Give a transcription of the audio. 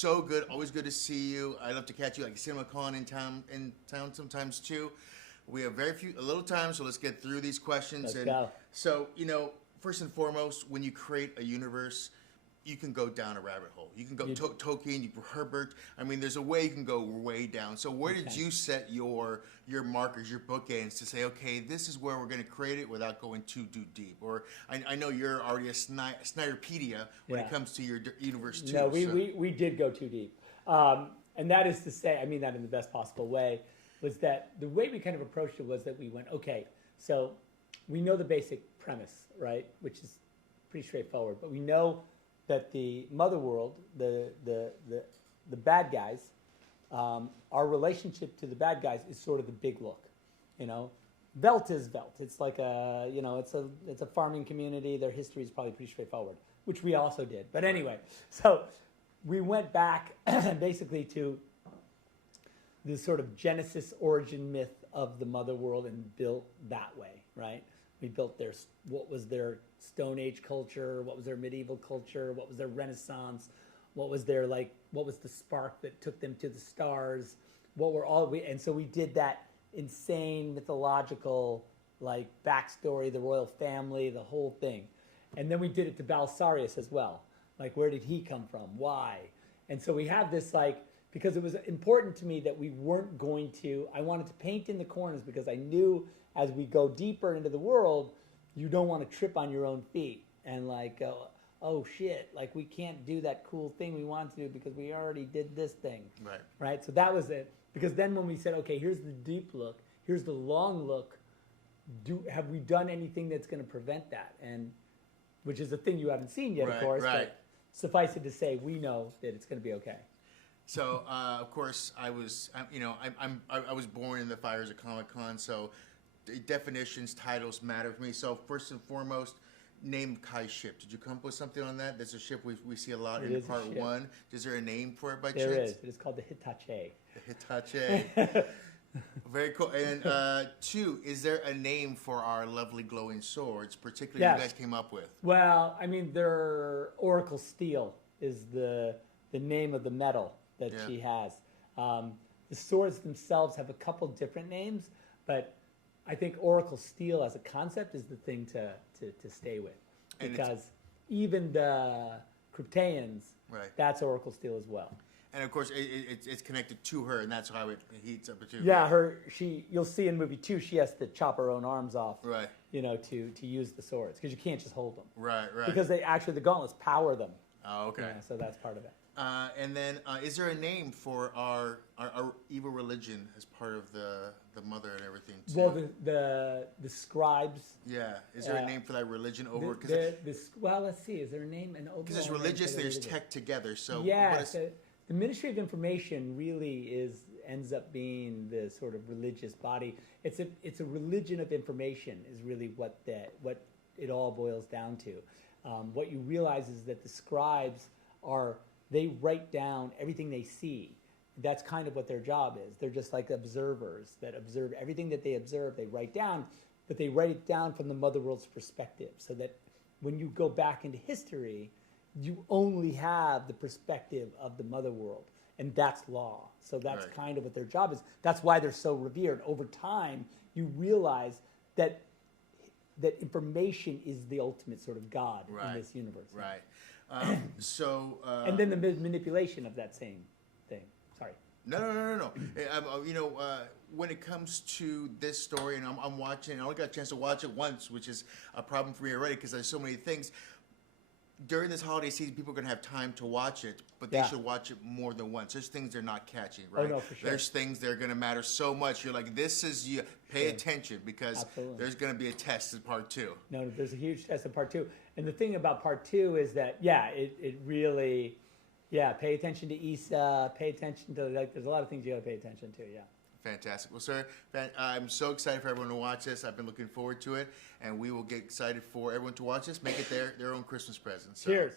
so good. Always good to see you. I love to catch you like CinemaCon in town sometimes too. We have a little time, so let's get through these questions. Let's go. So, first and foremost, when you create a universe, you can go down a rabbit hole. You can go Tolkien, Herbert. I mean, there's a way you can go way down. So where did you set your markers, your bookends to say, okay, this is where we're going to create it without going too deep? Or I know you're already a Snyderpedia when it comes to your universe too. No, we did go too deep. And that is to say, I mean that in the best possible way, was that the way we kind of approached it was that we went, okay, so we know the basic premise, right, which is pretty straightforward, but we know that the mother world, the bad guys, our relationship to the bad guys is sort of the big look, Velt is Velt. It's like it's a farming community. Their history is probably pretty straightforward, which we also did. But anyway, so we went back basically to the sort of Genesis origin myth of the mother world and built that way, right? We built what was their Stone Age culture, what was their medieval culture, what was their Renaissance, what was the spark that took them to the stars, and so we did that insane mythological backstory, the royal family, the whole thing. And then we did it to Belisarius as well. Like, where did he come from? Why? And so we have this because it was important to me that we weren't going to, I wanted to paint in the corners because I knew as we go deeper into the world, you don't want to trip on your own feet and go, oh shit, we can't do that cool thing we want to do because we already did this thing. Right? So that was it. Because then when we said, okay, here's the deep look, here's the long look, have we done anything that's going to prevent that? And which is a thing you haven't seen yet, of course, but suffice it to say, we know that it's going to be okay. So, of course, I was born in the fires of Comic-Con, so the definitions, titles matter to me. So, first and foremost, name Kai's ship. Did you come up with something on that? There's a ship we see a lot in part one. Is there a name for it by chance? There is. It is called the Hitachi. The Hitachi. Very cool. And two, is there a name for our lovely glowing swords, particularly you guys came up with? Well, I mean, their Oracle Steel is the name of the metal that she has. The swords themselves have a couple different names, but I think Oracle Steel as a concept is the thing to stay with. Because even the Kryptonians, that's Oracle Steel as well. And of course, it's connected to her, and that's how it heats up too. Yeah, you'll see in movie 2, she has to chop her own arms off, to use the swords, because you can't just hold them. Right. Because the gauntlets power them. Oh, okay. Yeah, so that's part of it. And then, is there a name for our evil religion as part of the mother and everything too? Well, the Scribes. Yeah. Is there a name for that religion over? Well, let's see. Is there a name? Because there's religious, there's tech together. So yeah. The Ministry of Information really ends up being the sort of religious body. It's a religion of information is really what it all boils down to. What you realize is that the scribes they write down everything they see. That's kind of what their job is. They're just like observers that observe everything that they observe. They write down, but they write it down from the mother world's perspective, so that when you go back into history, you only have the perspective of the mother world, and that's law. So that's kind of what their job is. That's why they're so revered. Over time, you realize that information is the ultimate sort of God in this universe. Right. And then the manipulation of that same thing. Sorry. No. When it comes to this story, and I'm watching, I only got a chance to watch it once, which is a problem for me already because there's so many things. During this holiday season, people are going to have time to watch it, but they should watch it more than once. There's things they're not catching, right? Oh, no, for sure. There's things that are going to matter so much. You're like, pay attention because there's going to be a test in part 2. No, there's a huge test in part 2. And the thing about part 2 is that, it really, pay attention to Issa, pay attention to, there's a lot of things you got to pay attention to, Fantastic. Well, sir, I'm so excited for everyone to watch this. I've been looking forward to it, and we will get excited for everyone to watch this. Make it their own Christmas present. So. Cheers.